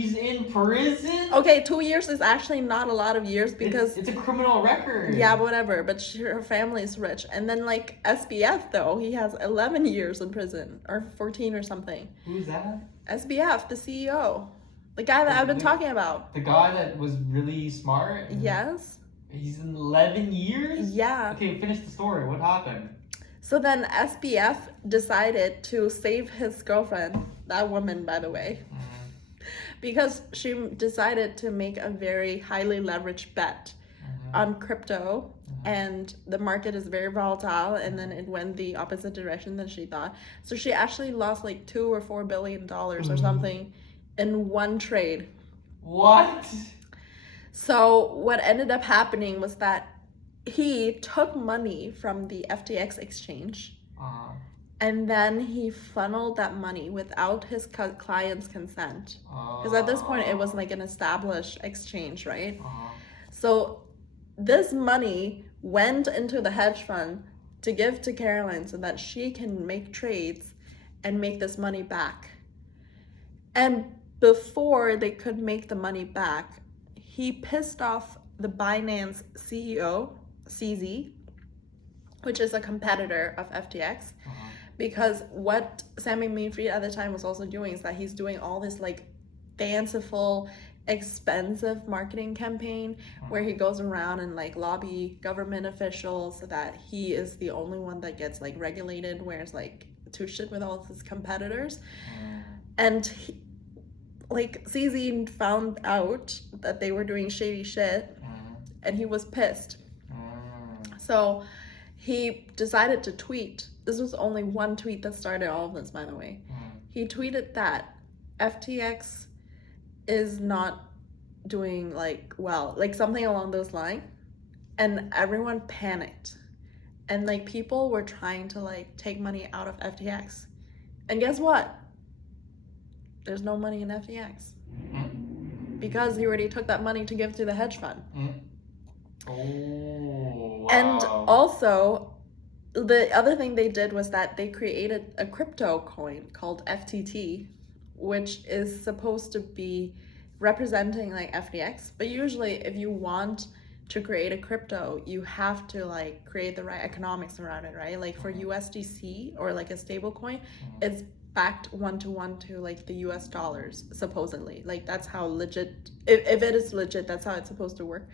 He's in prison? Okay, 2 years is actually not a lot of years because... It's a criminal record. Yeah, whatever, but her family is rich. And then, like, SBF, though, he has 11 years in prison, or 14 or something. Who's that? SBF, the CEO. The guy that I've been talking about. The guy that was really smart? Yes. He's in 11 years? Yeah. Okay, finish the story. What happened? So then SBF decided to save his girlfriend, that woman, by the way, because she decided to make a very highly leveraged bet on crypto, and the market is very volatile, and then it went the opposite direction than she thought. So she actually lost like $2 or $4 billion or something in one trade. What? So what ended up happening was that he took money from the FTX exchange, and then he funneled that money without his client's consent. Because at this point, it was like an established exchange, right? So this money went into the hedge fund to give to Caroline so that she can make trades and make this money back. And before they could make the money back, he pissed off the Binance CEO, CZ, which is a competitor of FTX. Because what Sam Bankman-Fried at the time was also doing is that he's doing all this like fanciful, expensive marketing campaign where he goes around and like lobby government officials so that he is the only one that gets like regulated, whereas like to shit with all his competitors. And he, like CZ found out that they were doing shady shit, and he was pissed. So he decided to tweet. This was only one tweet that started all of this, by the way. He tweeted that FTX is not doing like well, like something along those lines, and everyone panicked, and like people were trying to like take money out of FTX, and guess what? There's no money in FTX because he already took that money to give to the hedge fund. Oh, wow. And also, the other thing they did was that they created a crypto coin called FTT, which is supposed to be representing like FTX. But usually if you want to create a crypto, you have to like create the right economics around it, right? Like for USDC or like a stable coin, it's backed 1-to-1 to like the US dollars, supposedly. Like that's how legit, if it is legit, that's how it's supposed to work.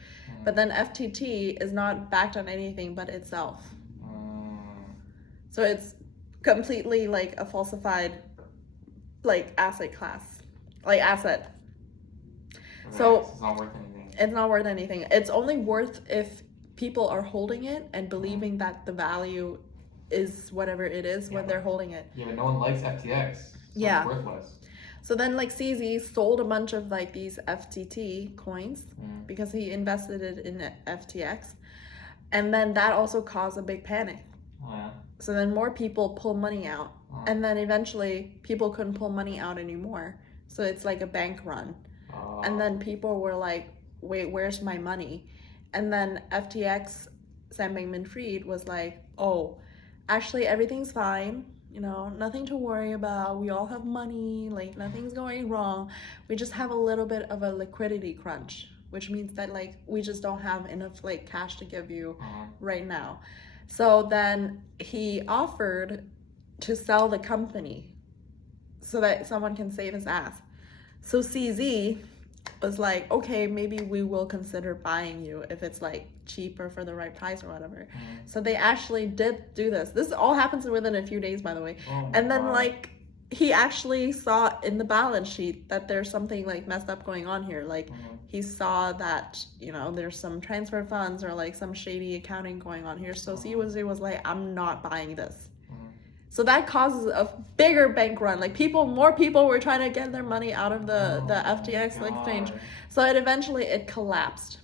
But then FTT is not backed on anything but itself. So it's completely like a falsified like asset class, like asset. Right, so it's not worth anything. It's not worth anything. It's only worth if people are holding it and believing that the value is whatever it is when they're holding it. Yeah, but no one likes FTX. So Yeah. It's worthless. So then like CZ sold a bunch of like these FTT coins because he invested it in FTX. And then that also caused a big panic. Oh, yeah. So then more people pull money out. And then eventually people couldn't pull money out anymore. So it's like a bank run. And then people were like, wait, where's my money? And then FTX, Sam Bankman-Fried was like, oh, actually everything's fine. You know, nothing to worry about. We all have money, like nothing's going wrong. We just have a little bit of a liquidity crunch, which means that like we just don't have enough like cash to give you right now. So then he offered to sell the company so that someone can save his ass. So CZ was like, okay, maybe we will consider buying you if it's like cheaper for the right price or whatever. So they actually did do this. This all happens within a few days, by the way. And then like he actually saw in the balance sheet that there's something like messed up going on here. Like he saw that, you know, there's some transfer funds or like some shady accounting going on here. So CZ was like, I'm not buying this. So that causes a bigger bank run. Like more people were trying to get their money out of the FTX exchange. So it collapsed.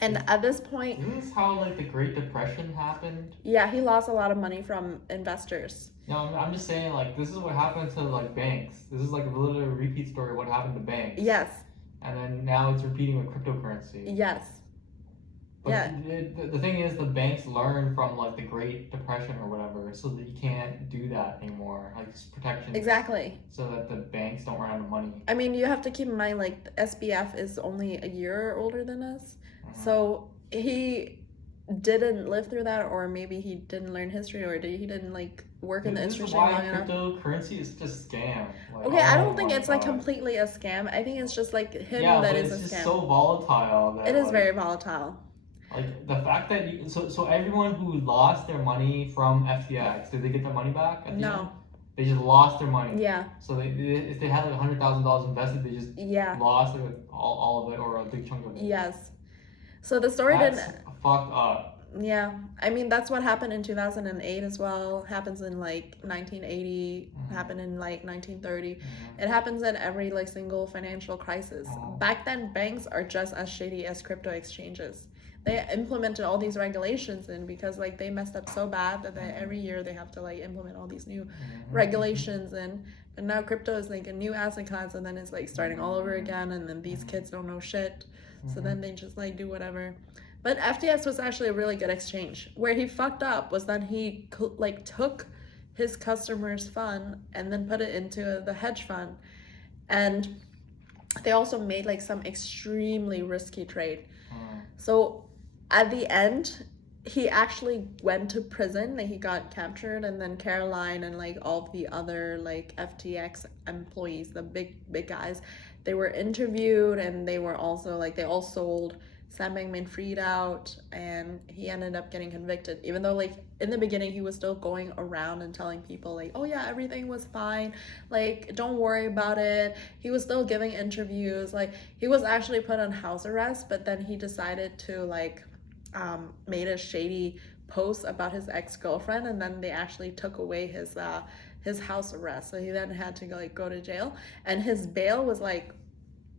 And at this point... Isn't this how like the Great Depression happened? Yeah, he lost a lot of money from investors. No, I'm just saying like this is what happened to like banks. This is like a little repeat story of what happened to banks. Yes. And then now it's repeating with cryptocurrency. Yes. But Yeah. the thing is, the banks learned from like the Great Depression or whatever, so that you can't do that anymore. Like it's protection. Exactly. So that the banks don't run out of money. I mean, you have to keep in mind, like, the SBF is only a year older than us. So he didn't live through that, or maybe he didn't learn history, or he didn't, like, work in the industry long enough. Cryptocurrency is just a scam. Like, Okay, I don't think it's, like, completely a scam. I think it's just, like, hidden that is a scam. It's just so volatile. That, it is very volatile. Like, the fact that so everyone who lost their money from FTX, did they get their money back at the end? They just lost their mony. Yeah. So if they had like $100,000 invested, they just lost like all of it or a big chunk of it. Yes. So the story That's fucked up. Yeah, I mean that's what happened in 2008 as well. Happens in like 1980. Happened in like 1930. It happens in every like single financial crisis. Back then, banks are just as shady as crypto exchanges. They implemented all these regulations in because like they messed up so bad that every year they have to like implement all these new regulations in. And now crypto is like a new asset class, and then it's like starting all over again, and then these kids don't know shit, so then they just like do whatever. But FTX was actually a really good exchange. Where he fucked up was that he like took his customers' fund and then put it into the hedge fund, and they also made like some extremely risky trade. So at the end, he actually went to prison. Like, he got captured, and then Caroline and like all the other like FTX employees, the big guys, they were interviewed, and they were also like, they all sold Sam Bankman-Fried out, and he ended up getting convicted, even though like in the beginning he was still going around and telling people like, oh yeah, everything was fine, like don't worry about it. He was still giving interviews. Like, he was actually put on house arrest, but then he decided to like made a shady post about his ex-girlfriend, and then they actually took away his house arrest, so he then had to like go to jail, and his bail was like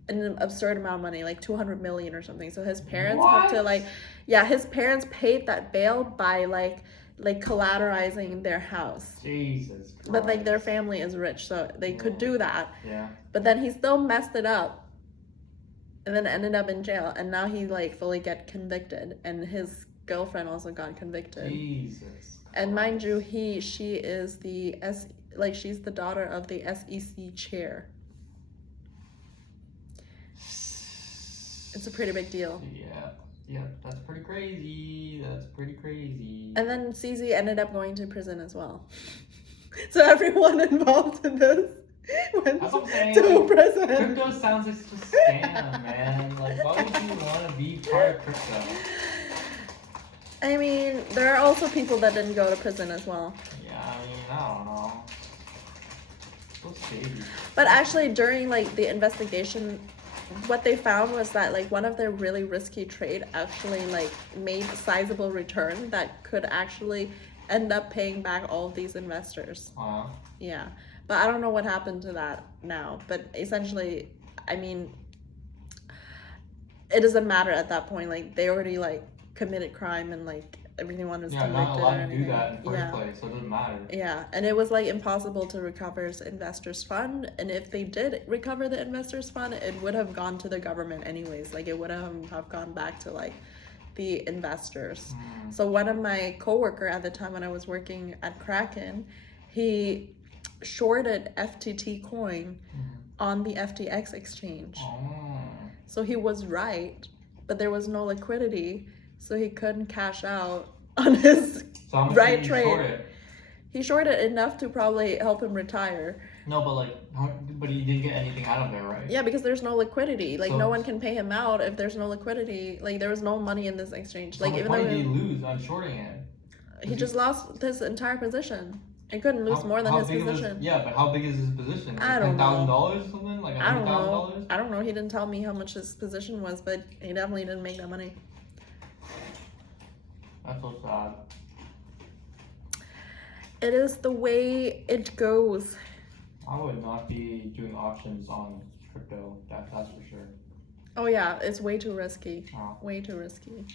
an absurd amount of money, like 200 million or something. So his parents have to like, his parents paid that bail by like collateralizing their house. Jesus Christ. But like their family is rich, so they could do that. Yeah. But then he still messed it up, and then ended up in jail, and now he like fully get convicted, and his girlfriend also got convicted. Jesus Christ. And mind you, she is she's the daughter of the SEC chair. It's a pretty big deal. Yeah, that's pretty crazy. And then CZ ended up going to prison as well. So everyone involved in this went to prison. Crypto sounds like such a scam, man. Like, why would you want to be part of crypto? I mean, there are also people that didn't go to prison as well. Yeah, I mean, I don't know. So shady. But actually, during like the investigation, what they found was that like one of their really risky trade actually like made a sizable return that could actually end up paying back all of these investors. Yeah, but I don't know what happened to that now. But essentially, I mean, it doesn't matter at that point. Like, they already like committed crime, and like everyone was convicted. Not allowed to do that in the first place, so it doesn't matter. Yeah, and it was like impossible to recover investors' fund, and if they did recover the investors' fund, it would have gone to the government anyways. Like, it would have gone back to like the investors. So one of my coworker at the time when I was working at Kraken, he shorted FTT coin on the FTX exchange. So he was right, but there was no liquidity, so he couldn't cash out on his right trade. He shorted enough to probably help him retire. No, but he didn't get anything out of there, right? Yeah, because there's no liquidity. Like, no one can pay him out if there's no liquidity. Like, there was no money in this exchange. Like, even though did he lose on shorting it? He just lost his entire position. He couldn't lose more than his position. But how big is his position? Like, I don't know. $10,000 or something? Like $100,000? I don't know. He didn't tell me how much his position was, but he definitely didn't make that money. That's so sad. It is the way it goes. I would not be doing options on crypto. That's for sure. Oh yeah, it's way too risky. Way too risky.